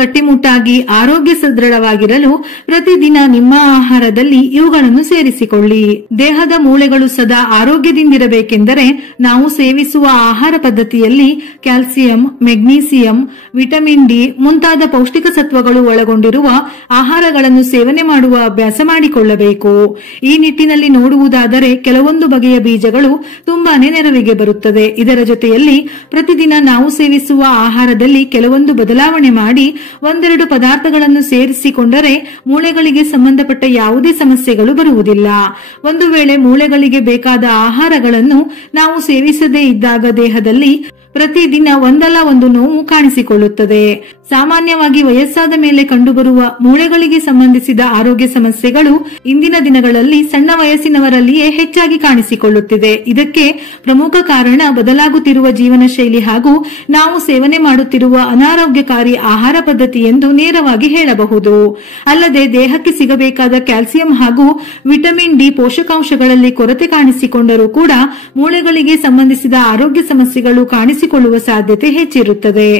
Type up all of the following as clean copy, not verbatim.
ಗಟ್ಟಿಮುಟ್ಟಾಗಿ ಆರೋಗ್ಯ ಸದೃಢವಾಗಿರಲು ಪ್ರತಿದಿನ ನಿಮ್ಮ ಆಹಾರದಲ್ಲಿ ಇವುಗಳನ್ನು ಸೇರಿಸಿಕೊಳ್ಳಿ. ದೇಹದ ಮೂಳೆಗಳು ಸದಾ ಆರೋಗ್ಯದಿಂದಿರಬೇಕೆಂದರೆ ನಾವು ಸೇವಿಸುವ ಆಹಾರ ಪದ್ಧತಿಯಲ್ಲಿ ಕ್ಯಾಲ್ಸಿಯಂ, ಮೆಗ್ನೀಸಿಯಂ, ವಿಟಮಿನ್ ಡಿ ಮುಂತಾದ ಪೌಷ್ಟಿಕ ಸತ್ವಗಳು ಒಳಗೊಂಡಿರುವ ಆಹಾರಗಳನ್ನು ಸೇವನೆ ಮಾಡುವ ಅಭ್ಯಾಸ ಮಾಡಿಕೊಳ್ಳಬೇಕು. ಈ ನಿಟ್ಟಿನಲ್ಲಿ ನೋಡುವುದಾದರೆ ಕೆಲವೊಂದು ಬಗೆಯ ಬೀಜಗಳು ತುಂಬಾನೇ ನೆರವಿಗೆ ಬರುತ್ತದೆ. ಇದರ ಜೊತೆಯಲ್ಲಿ ಪ್ರತಿದಿನ ನಾವು ಸೇವಿಸುವ ಆಹಾರದಲ್ಲಿ ಕೆಲವೊಂದು ಬದಲಾವಣೆ ಮಾಡಿ ಒಂದೆರಡು ಪದಾರ್ಥಗಳನ್ನು ಸೇರಿಸಿಕೊಂಡರೆ ಮೂಳೆಗಳಿಗೆ ಸಂಬಂಧಪಟ್ಟ ಯಾವುದೇ ಸಮಸ್ಯೆಗಳು ಬರುವುದಿಲ್ಲ. ಒಂದು ವೇಳೆ ಮೂಳೆಗಳಿಗೆ ಬೇಕಾದ ಆಹಾರಗಳನ್ನು ನಾವು ಸೇವಿಸದೇ ಇದ್ದಾಗ ದೇಹದಲ್ಲಿ ಪ್ರತಿದಿನ ಒಂದಲ್ಲ ಒಂದು ನೋವು ಕಾಣಿಸಿಕೊಳ್ಳುತ್ತದೆ. ಸಾಮಾನ್ಯವಾಗಿ ವಯಸ್ಸಾದ ಮೇಲೆ ಕಂಡುಬರುವ ಮೂಳೆಗಳಿಗೆ ಸಂಬಂಧಿಸಿದ ಆರೋಗ್ಯ ಸಮಸ್ಯೆಗಳು ಇಂದಿನ ದಿನಗಳಲ್ಲಿ ಸಣ್ಣ ವಯಸ್ಸಿನವರಲ್ಲಿಯೇ ಹೆಚ್ಚಾಗಿ ಕಾಣಿಸಿಕೊಳ್ಳುತ್ತಿದೆ. ಇದಕ್ಕೆ ಪ್ರಮುಖ ಕಾರಣ ಬದಲಾಗುತ್ತಿರುವ ಜೀವನ ಶೈಲಿ ಹಾಗೂ ನಾವು ಸೇವನೆ ಮಾಡುತ್ತಿರುವ ಅನಾರೋಗ್ಯಕಾರಿ ಆಹಾರ ಪದ್ಧತಿ ಎಂದು ನೇರವಾಗಿ ಹೇಳಬಹುದು. ಅಲ್ಲದೆ ದೇಹಕ್ಕೆ ಸಿಗಬೇಕಾದ ಕ್ಯಾಲ್ಸಿಯಂ ಹಾಗೂ ವಿಟಮಿನ್ ಡಿ ಪೋಷಕಾಂಶಗಳಲ್ಲಿ ಕೊರತೆ ಕಾಣಿಸಿಕೊಂಡರೂ ಕೂಡ ಮೂಳೆಗಳಿಗೆ ಸಂಬಂಧಿಸಿದ ಆರೋಗ್ಯ ಸಮಸ್ಯೆಗಳು ಕಾಣಿಸಿಕೊಳ್ಳುವ ಸಾಧ್ಯತೆ ಹೆಚ್ಚಿರುತ್ತದೆ.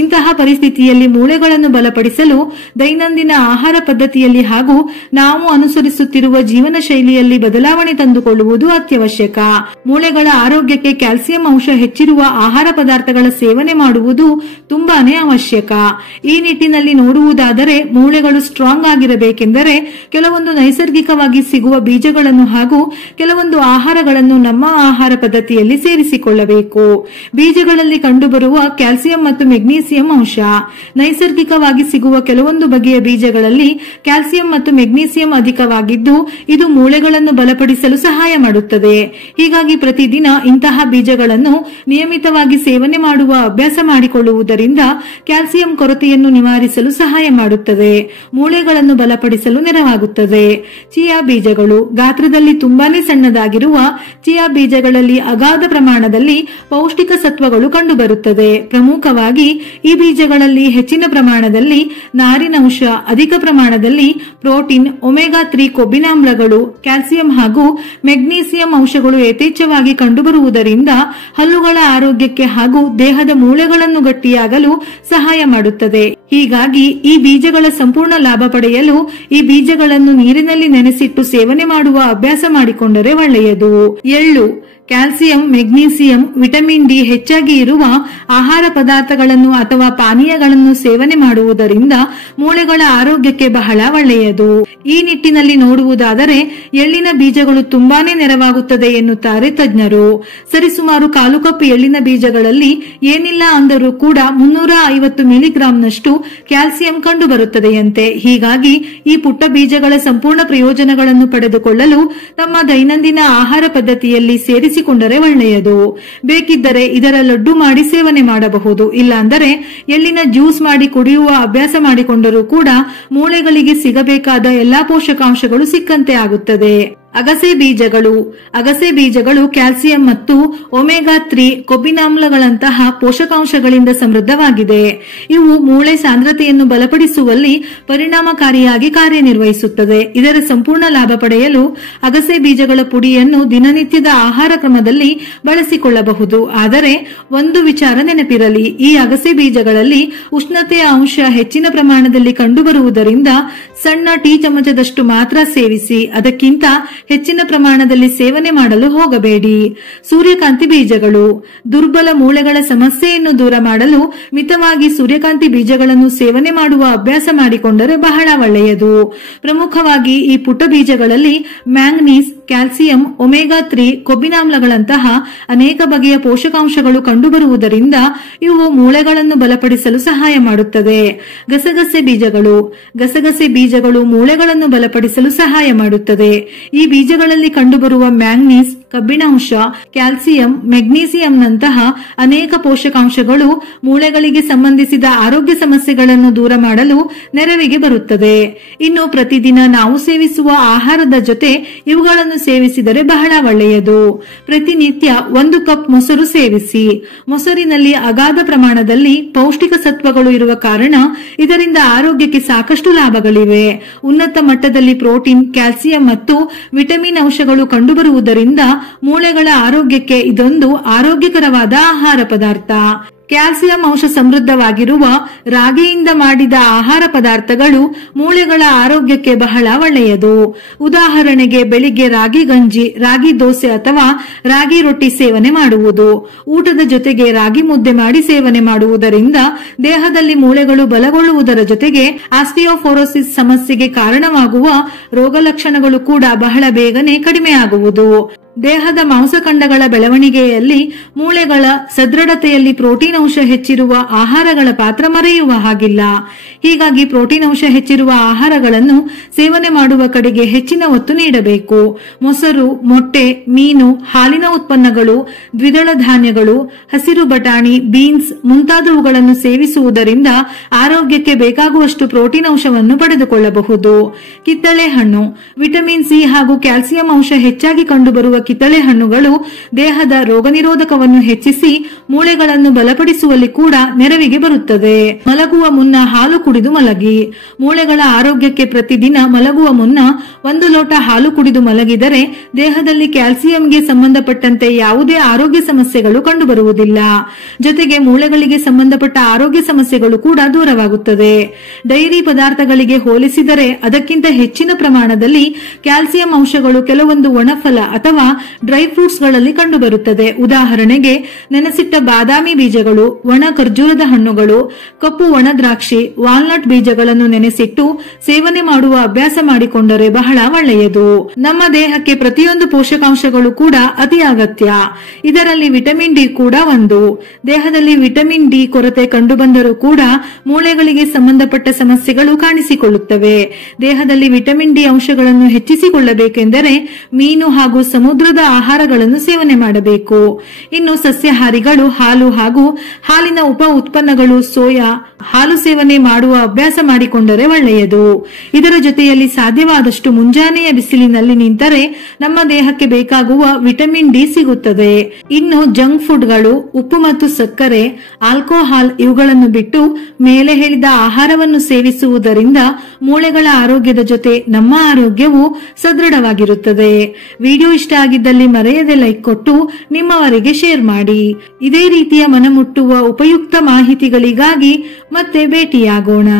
ಇಂತಹ ಪರಿಸ್ಥಿತಿಯಲ್ಲಿ ಮೂಳೆಗಳನ್ನು ಬಲಪಡಿಸಲು ದೈನಂದಿನ ಆಹಾರ ಪದ್ಧತಿಯಲ್ಲಿ ಹಾಗೂ ನಾವು ಅನುಸರಿಸುತ್ತಿರುವ ಜೀವನ ಶೈಲಿಯಲ್ಲಿ ಬದಲಾವಣೆ ತಂದುಕೊಳ್ಳುವುದು ಅತ್ಯವಶ್ಯಕ. ಮೂಳೆಗಳ ಆರೋಗ್ಯಕ್ಕೆ ಕ್ಯಾಲ್ಸಿಯಂ ಅಂಶ ಹೆಚ್ಚಿರುವ ಆಹಾರ ಪದಾರ್ಥಗಳ ಸೇವನೆ ಮಾಡುವುದು ತುಂಬಾನೇ ಅವಶ್ಯಕ. ಈ ನಿಟ್ಟಿನಲ್ಲಿ ನೋಡುವುದಾದರೆ ಮೂಳೆಗಳು ಸ್ಟ್ರಾಂಗ್ ಆಗಿರಬೇಕೆಂದರೆ ಕೆಲವೊಂದು ನೈಸರ್ಗಿಕವಾಗಿ ಸಿಗುವ ಬೀಜಗಳನ್ನು ಹಾಗೂ ಕೆಲವೊಂದು ಆಹಾರಗಳನ್ನು ನಮ್ಮ ಆಹಾರ ಪದ್ಧತಿಯಲ್ಲಿ ಸೇರಿಸಿಕೊಳ್ಳಬೇಕು. ಬೀಜಗಳಲ್ಲಿ ಕಂಡುಬರುವ ಕ್ಯಾಲ್ಸಿಯಂ ಮತ್ತು ಮೆಗ್ನೀಸಿಯಂ ಅಂಶ. ನೈಸರ್ಗಿಕವಾಗಿ ಸಿಗುವ ಕೆಲವೊಂದು ಬಗೆಯ ಬೀಜಗಳಲ್ಲಿ ಕ್ಯಾಲ್ಸಿಯಂ ಮತ್ತು ಮೆಗ್ನೀಸಿಯಂ ಅಧಿಕವಾಗಿದ್ದು ಇದು ಮೂಳೆಗಳನ್ನು ಬಲಪಡಿಸಲು ಸಹಾಯ ಮಾಡುತ್ತದೆ. ಹೀಗಾಗಿ ಪ್ರತಿದಿನ ಇಂತಹ ಬೀಜಗಳನ್ನು ನಿಯಮಿತವಾಗಿ ಸೇವನೆ ಮಾಡುವ ಅಭ್ಯಾಸ ಮಾಡಿಕೊಳ್ಳುವುದರಿಂದ ಕ್ಯಾಲ್ಸಿಯಂ ಕೊರತೆಯನ್ನು ನಿವಾರಿಸಲು ಸಹಾಯ ಮಾಡುತ್ತದೆ, ಮೂಳೆಗಳನ್ನು ಬಲಪಡಿಸಲು ನೆರವಾಗುತ್ತದೆ. ಚಿಯಾ ಬೀಜಗಳು. ಗಾತ್ರದಲ್ಲಿ ತುಂಬಾನೇ ಸಣ್ಣದಾಗಿರುವ ಚಿಯಾ ಬೀಜಗಳಲ್ಲಿ ಅಗಾಧ ಪ್ರಮಾಣದಲ್ಲಿ ಪೌಷ್ಟಿಕ ಸತ್ವಗಳು ಕಂಡುಬರುತ್ತದೆ. ಪ್ರಮುಖವಾಗಿ ಈ ಬೀಜಗಳಲ್ಲಿ ಹೆಚ್ಚಿನ ಪ್ರಮಾಣದಲ್ಲಿ ನಾರಿನಂಶ, ಅಧಿಕ ಪ್ರಮಾಣದಲ್ಲಿ ಪ್ರೋಟೀನ್, ಒಮೆಗಾ 3 ಕೊಬ್ಬಿನಾಮ್ಲಗಳು, ಕ್ಯಾಲ್ಸಿಯಂ ಹಾಗೂ ಮೆಗ್ನೀಸಿಯಂ ಅಂಶಗಳು ಯಥೇಚ್ಛವಾಗಿ ಕಂಡುಬರುವುದರಿಂದ ಹಲ್ಲುಗಳ ಆರೋಗ್ಯಕ್ಕೆ ಹಾಗೂ ದೇಹದ ಮೂಳೆಗಳನ್ನು ಗಟ್ಟಿಯಾಗಲು ಸಹಾಯ ಮಾಡುತ್ತದೆ. ಹೀಗಾಗಿ ಈ ಬೀಜಗಳ ಸಂಪೂರ್ಣ ಲಾಭ ಪಡೆಯಲು ಈ ಬೀಜಗಳನ್ನು ನೀರಿನಲ್ಲಿ ನೆನೆಸಿಟ್ಟು ಸೇವನೆ ಮಾಡುವ ಅಭ್ಯಾಸ ಮಾಡಿಕೊಂಡರೆ ಒಳ್ಳೆಯದು. ಎಳ್ಳು. ಕ್ಯಾಲ್ಸಿಯಂ, ಮೆಗ್ನೀಸಿಯಂ, ವಿಟಮಿನ್ ಡಿ ಹೆಚ್ಚಾಗಿ ಇರುವ ಆಹಾರ ಪದಾರ್ಥಗಳನ್ನು ಅಥವಾ ಪಾನೀಯಗಳನ್ನು ಸೇವನೆ ಮಾಡುವುದರಿಂದ ಮೂಳೆಗಳ ಆರೋಗ್ಯಕ್ಕೆ ಬಹಳ ಒಳ್ಳೆಯದು. ಈ ನಿಟ್ಟಿನಲ್ಲಿ ನೋಡುವುದಾದರೆ ಎಳ್ಳಿನ ಬೀಜಗಳು ತುಂಬಾನೇ ನೆರವಾಗುತ್ತದೆ ಎನ್ನುತ್ತಾರೆ ತಜ್ಞರು. ಸರಿಸುಮಾರು 1/4 ಕಪ್ ಎಳ್ಳಿನ ಬೀಜಗಳಲ್ಲಿ ಏನಿಲ್ಲ ಅಂದರೂ ಕೂಡ 350 ಮಿಲಿಗ್ರಾಂನಷ್ಟು ಕ್ಯಾಲ್ಸಿಯಂ ಕಂಡುಬರುತ್ತದೆಯಂತೆ. ಹೀಗಾಗಿ ಈ ಪುಟ್ಟ ಬೀಜಗಳ ಸಂಪೂರ್ಣ ಪ್ರಯೋಜನಗಳನ್ನು ಪಡೆದುಕೊಳ್ಳಲು ತಮ್ಮ ದೈನಂದಿನ ಆಹಾರ ಪದ್ಧತಿಯಲ್ಲಿ ಸೇರಿಸಿಕೊಂಡರೆ ಒಳ್ಳೆಯದು. ಬೇಕಿದ್ದರೆ ಇದರ ಲಡ್ಡು ಮಾಡಿ ಸೇವನೆ ಮಾಡಬಹುದು. ಇಲ್ಲಾಂದರೆ ಎಳ್ಳಿನ ಜ್ಯೂಸ್ ಮಾಡಿ ಕುಡಿಯುವ ಅಭ್ಯಾಸ ಮಾಡಿಕೊಂಡರೂ ಕೂಡ ಮೂಳೆಗಳಿಗೆ ಸಿಗಬೇಕಾದ ಎಲ್ಲಾ ಪೋಷಕಾಂಶಗಳು ಸಿಕ್ಕಂತೆ ಆಗುತ್ತದೆ. ಅಗಸೆ ಬೀಜಗಳು. ಅಗಸೆ ಬೀಜಗಳು ಕ್ಯಾಲ್ಸಿಯಂ ಮತ್ತು ಒಮೆಗಾ 3 ಕೊಬ್ಬಿನಾಮ್ಲಗಳಂತಹ ಪೋಷಕಾಂಶಗಳಿಂದ ಸಮೃದ್ಧವಾಗಿದೆ. ಇವು ಮೂಳೆ ಸಾಂದ್ರತೆಯನ್ನು ಬಲಪಡಿಸುವಲ್ಲಿ ಪರಿಣಾಮಕಾರಿಯಾಗಿ ಕಾರ್ಯನಿರ್ವಹಿಸುತ್ತದೆ. ಇದರ ಸಂಪೂರ್ಣ ಲಾಭ ಪಡೆಯಲು ಅಗಸೆ ಬೀಜಗಳ ಪುಡಿಯನ್ನು ದಿನನಿತ್ಯದ ಆಹಾರ ಕ್ರಮದಲ್ಲಿ ಬಳಸಿಕೊಳ್ಳಬಹುದು. ಆದರೆ ಒಂದು ವಿಚಾರ ನೆನಪಿರಲಿ, ಈ ಅಗಸೆ ಬೀಜಗಳಲ್ಲಿ ಉಷ್ಣತೆಯ ಅಂಶ ಹೆಚ್ಚಿನ ಪ್ರಮಾಣದಲ್ಲಿ ಕಂಡುಬರುವುದರಿಂದ ಸಣ್ಣ ಟೀ ಚಮಚದಷ್ಟು ಮಾತ್ರ ಸೇವಿಸಿ. ಅದಕ್ಕಿಂತ ಹೆಚ್ಚಿನ ಪ್ರಮಾಣದಲ್ಲಿ ಸೇವನೆ ಮಾಡಲು ಹೋಗಬೇಡಿ. ಸೂರ್ಯಕಾಂತಿ ಬೀಜಗಳು. ದುರ್ಬಲ ಮೂಳೆಗಳ ಸಮಸ್ಯೆಯನ್ನು ದೂರ ಮಾಡಲು ಮಿತವಾಗಿ ಸೂರ್ಯಕಾಂತಿ ಬೀಜಗಳನ್ನು ಸೇವನೆ ಮಾಡುವ ಅಭ್ಯಾಸ ಮಾಡಿಕೊಂಡರೆ ಬಹಳ ಒಳ್ಳೆಯದು. ಪ್ರಮುಖವಾಗಿ ಈ ಪುಟ್ಟ ಬೀಜಗಳಲ್ಲಿ ಮ್ಯಾಂಗನೀಸ್, ಕ್ಯಾಲ್ಸಿಯಂ, ಒಮೆಗಾ 3 ಕೊಬ್ಬಿನಾಮ್ಲಗಳಂತಹ ಅನೇಕ ಬಗೆಯ ಪೋಷಕಾಂಶಗಳು ಕಂಡುಬರುವುದರಿಂದ ಇವು ಮೂಳೆಗಳನ್ನು ಬಲಪಡಿಸಲು ಸಹಾಯ ಮಾಡುತ್ತದೆ. ಗಸಗಸೆ ಬೀಜಗಳು. ಗಸಗಸೆ ಬೀಜಗಳು ಮೂಳೆಗಳನ್ನು ಬಲಪಡಿಸಲು ಸಹಾಯ ಮಾಡುತ್ತದೆ. ಈ ಬೀಜಗಳಲ್ಲಿ ಕಂಡುಬರುವ ಮ್ಯಾಂಗನೀಸ್, ಕಬ್ಬಿಣಾಂಶ, ಕ್ಯಾಲ್ಸಿಯಂ, ಮೆಗ್ನೀಸಿಯಂನಂತಹ ಅನೇಕ ಪೋಷಕಾಂಶಗಳು ಮೂಳೆಗಳಿಗೆ ಸಂಬಂಧಿಸಿದ ಆರೋಗ್ಯ ಸಮಸ್ಯೆಗಳನ್ನು ದೂರ ಮಾಡಲು ನೆರವಿಗೆ ಬರುತ್ತದೆ. ಇನ್ನು ಪ್ರತಿದಿನ ನಾವು ಸೇವಿಸುವ ಆಹಾರದ ಜೊತೆ ಇವುಗಳನ್ನು ಸೇವಿಸಿದರೆ ಬಹಳ ಒಳ್ಳೆಯದು. ಪ್ರತಿನಿತ್ಯ 1 ಕಪ್ ಮೊಸರು ಸೇವಿಸಿ. ಮೊಸರಿನಲ್ಲಿ ಅಗಾಧ ಪ್ರಮಾಣದಲ್ಲಿ ಪೌಷ್ಟಿಕ ಸತ್ವಗಳು ಇರುವ ಕಾರಣ ಇದರಿಂದ ಆರೋಗ್ಯಕ್ಕೆ ಸಾಕಷ್ಟು ಲಾಭಗಳಿವೆ. ಉನ್ನತ ಮಟ್ಟದಲ್ಲಿ ಪ್ರೋಟೀನ್, ಕ್ಯಾಲ್ಸಿಯಂ ಮತ್ತು ವಿಟಮಿನ್ ಅಂಶಗಳು ಕಂಡುಬರುವುದರಿಂದ ಮೂಳೆಗಳ ಆರೋಗ್ಯಕ್ಕೆ ಇದೊಂದು ಆರೋಗ್ಯಕರವಾದ ಆಹಾರ ಪದಾರ್ಥ. ಕ್ಯಾಲ್ಸಿಯಂ ಅಂಶ ಸಮೃದ್ಧವಾಗಿರುವ ರಾಗಿಯಿಂದ ಮಾಡಿದ ಆಹಾರ ಪದಾರ್ಥಗಳು ಮೂಳೆಗಳ ಆರೋಗ್ಯಕ್ಕೆ ಬಹಳ ಒಳ್ಳೆಯದು. ಉದಾಹರಣೆಗೆ ಬೆಳಿಗ್ಗೆ ರಾಗಿ ಗಂಜಿ, ರಾಗಿ ದೋಸೆ ಅಥವಾ ರಾಗಿ ರೊಟ್ಟಿ ಸೇವನೆ ಮಾಡುವುದು. ಊಟದ ಜೊತೆಗೆ ರಾಗಿ ಮುದ್ದೆ ಮಾಡಿ ಸೇವನೆ ಮಾಡುವುದರಿಂದ ದೇಹದಲ್ಲಿ ಮೂಳೆಗಳು ಬಲಗೊಳ್ಳುವುದರ ಜೊತೆಗೆ ಆಸ್ಟಿಯೋಪೊರೋಸಿಸ್ ಸಮಸ್ಯೆಗೆ ಕಾರಣವಾಗುವ ರೋಗ ಲಕ್ಷಣಗಳು ಕೂಡ ಬಹಳ ಬೇಗನೆ ಕಡಿಮೆಯಾಗುವುದು. ದೇಹದ ಮಾಂಸಖಂಡಗಳ ಬೆಳವಣಿಗೆಯಲ್ಲಿ ಮೂಳೆಗಳ ಸದೃಢತೆಯಲ್ಲಿ ಪ್ರೋಟೀನ್ ಅಂಶ ಹೆಚ್ಚಿರುವ ಆಹಾರಗಳ ಪಾತ್ರ ಮರೆಯುವ ಹಾಗಿಲ್ಲ. ಹೀಗಾಗಿ ಪ್ರೋಟೀನ್ ಅಂಶ ಹೆಚ್ಚಿರುವ ಆಹಾರಗಳನ್ನು ಸೇವನೆ ಮಾಡುವ ಕಡೆಗೆ ಹೆಚ್ಚಿನ ಒತ್ತು ನೀಡಬೇಕು. ಮೊಸರು, ಮೊಟ್ಟೆ, ಮೀನು, ಹಾಲಿನ ಉತ್ಪನ್ನಗಳು, ದ್ವಿದಳ ಧಾನ್ಯಗಳು, ಹಸಿರು ಬಟಾಣಿ, ಬೀನ್ಸ್ ಮುಂತಾದವುಗಳನ್ನು ಸೇವಿಸುವುದರಿಂದ ಆರೋಗ್ಯಕ್ಕೆ ಬೇಕಾಗುವಷ್ಟು ಪ್ರೋಟೀನ್ ಅಂಶವನ್ನು ಪಡೆದುಕೊಳ್ಳಬಹುದು. ಕಿತ್ತಳೆ ಹಣ್ಣು ವಿಟಮಿನ್ ಸಿ ಹಾಗೂ ಕ್ಯಾಲ್ಸಿಯಂ ಅಂಶ ಹೆಚ್ಚಾಗಿ ಕಂಡುಬರುವ ಕಿತ್ತಳೆ ಹಣ್ಣುಗಳು ದೇಹದ ರೋಗನಿರೋಧಕವನ್ನು ಹೆಚ್ಚಿಸಿ ಮೂಳೆಗಳನ್ನು ಬಲಪಡಿಸುವಲ್ಲಿ ಕೂಡ ನೆರವಿಗೆ ಬರುತ್ತದೆ. ಮಲಗುವ ಮುನ್ನ ಹಾಲು ಕುಡಿದು ಮಲಗಿ. ಮೂಳೆಗಳ ಆರೋಗ್ಯಕ್ಕೆ ಪ್ರತಿದಿನ ಮಲಗುವ ಮುನ್ನ 1 ಲೋಟ ಹಾಲು ಕುಡಿದು ಮಲಗಿದರೆ ದೇಹದಲ್ಲಿ ಕ್ಯಾಲ್ಸಿಯಂಗೆ ಸಂಬಂಧಪಟ್ಟಂತೆ ಯಾವುದೇ ಆರೋಗ್ಯ ಸಮಸ್ಯೆಗಳು ಕಂಡುಬರುವುದಿಲ್ಲ. ಜೊತೆಗೆ ಮೂಳೆಗಳಿಗೆ ಸಂಬಂಧಪಟ್ಟ ಆರೋಗ್ಯ ಸಮಸ್ಯೆಗಳು ಕೂಡ ದೂರವಾಗುತ್ತದೆ. ಡೈರಿ ಪದಾರ್ಥಗಳಿಗೆ ಹೋಲಿಸಿದರೆ ಅದಕ್ಕಿಂತ ಹೆಚ್ಚಿನ ಪ್ರಮಾಣದಲ್ಲಿ ಕ್ಯಾಲ್ಸಿಯಂ ಅಂಶಗಳು ಕೆಲವೊಂದು ಒಣಫಲ ಅಥವಾ ಡ್ರೈ ಫ್ರೂಟ್ಸ್ ಗಳಲ್ಲಿ ಕಂಡುಬರುತ್ತದೆ. ಉದಾಹರಣೆಗೆ ನೆನೆಸಿಟ್ಟ ಬಾದಾಮಿ ಬೀಜಗಳು, ಒಣ ಖರ್ಜೂರದ ಹಣ್ಣುಗಳು, ಕಪ್ಪು ಒಣ ದ್ರಾಕ್ಷಿ, ವಾಲ್ನಟ್ ಬೀಜಗಳನ್ನು ನೆನೆಸಿಟ್ಟು ಸೇವನೆ ಮಾಡುವ ಅಭ್ಯಾಸ ಮಾಡಿಕೊಂಡರೆ ಬಹಳ ಒಳ್ಳೆಯದು. ನಮ್ಮ ದೇಹಕ್ಕೆ ಪ್ರತಿಯೊಂದು ಪೋಷಕಾಂಶಗಳು ಕೂಡ ಅತಿ ಅಗತ್ಯ. ಇದರಲ್ಲಿ ವಿಟಮಿನ್ ಡಿ ಕೂಡ ಒಂದು. ದೇಹದಲ್ಲಿ ವಿಟಮಿನ್ ಡಿ ಕೊರತೆ ಕಂಡುಬಂದರೂ ಕೂಡ ಮೂಳೆಗಳಿಗೆ ಸಂಬಂಧಪಟ್ಟ ಸಮಸ್ಯೆಗಳು ಕಾಣಿಸಿಕೊಳ್ಳುತ್ತವೆ. ದೇಹದಲ್ಲಿ ವಿಟಮಿನ್ ಡಿ ಅಂಶಗಳನ್ನು ಹೆಚ್ಚಿಸಿಕೊಳ್ಳಬೇಕೆಂದರೆ ಮೀನು ಹಾಗೂ ಸಮುದ್ರದ ಆಹಾರಗಳನ್ನು ಸೇವನೆ ಮಾಡಬೇಕು. ಇನ್ನು ಸಸ್ಯಾಹಾರಿಗಳು ಹಾಲು ಹಾಗೂ ಹಾಲಿನ ಉಪ ಉತ್ಪನ್ನಗಳು, ಸೋಯಾ ಹಾಲು ಸೇವನೆ ಮಾಡುವ ಅಭ್ಯಾಸ ಮಾಡಿಕೊಂಡರೆ ಒಳ್ಳೆಯದು. ಇದರ ಜೊತೆಯಲ್ಲಿ ಸಾಧ್ಯವಾದಷ್ಟು ಮುಂಜಾನೆಯ ಬಿಸಿಲಿನಲ್ಲಿ ನಿಂತರೆ ನಮ್ಮ ದೇಹಕ್ಕೆ ಬೇಕಾಗುವ ವಿಟಮಿನ್ ಡಿ ಸಿಗುತ್ತದೆ. ಇನ್ನು ಜಂಕ್ ಫುಡ್ಗಳು, ಉಪ್ಪು ಮತ್ತು ಸಕ್ಕರೆ, ಆಲ್ಕೋಹಾಲ್ ಇವುಗಳನ್ನು ಬಿಟ್ಟು ಮೇಲೆ ಹೇಳಿದ ಆಹಾರವನ್ನು ಸೇವಿಸುವುದರಿಂದ ಮೂಳೆಗಳ ಆರೋಗ್ಯದ ಜೊತೆ ನಮ್ಮ ಆರೋಗ್ಯವು ಸದೃಢವಾಗಿರುತ್ತದೆ. ವಿಡಿಯೋ ಇಷ್ಟ ಆಗಿದ್ದಲ್ಲಿ ಮರೆಯದೆ ಲೈಕ್ ಕೊಟ್ಟು ನಿಮ್ಮವರಿಗೆ ಶೇರ್ ಮಾಡಿ. ಇದೇ ರೀತಿಯ ಮನಮುಟ್ಟುವ ಉಪಯುಕ್ತ ಮಾಹಿತಿಗಳಿಗಾಗಿ ಮತ್ತೆ ಭೇಟಿಯಾಗೋಣ.